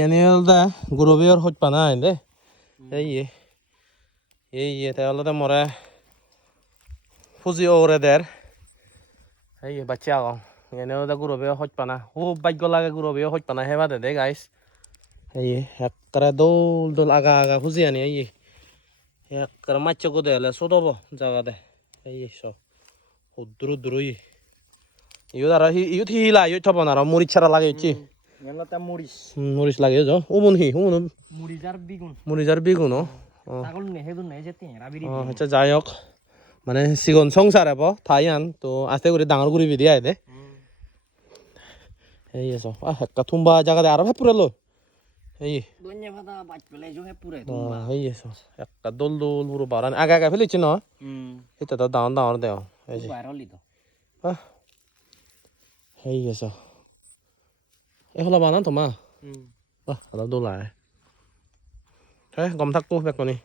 yani olda grubiyor hot bana inde. İyi te olda more fuzi ore der. Bacha ko. Yani olda grubiyor hot bana. Hu baggo lage grubiyor hot bana heba de guys. Ekkara dol aga fuzi yani ekkara macho ko de la sodobo jaga de. So. Duru. Iyo dara iyo hila iyo thobo na muri chara lage chi. Nyalata muris. Muris lage jo. Umun Murijar bigun no. Tagol ne hedun ne jete rabiri. আচ্ছা যাই হোক মানে সিগন সংসার হব তাই আন তো আস্তে করে ডাঙর করে বিদিয়া দে এই এসো একটা থুম্বা জায়গাতে আরো পুরালো এই দন্যা ভাতা বাজ পেলে জো হে পুরে এই এসো একটা দোল পুরো বারান আগা ফেলেছি না এটা তো দাঁড় দেও এই যে ভাইরালি তো এই এসো এই হলো বানান তোমা আলাদা দোলায় গম থাকবো বেকনি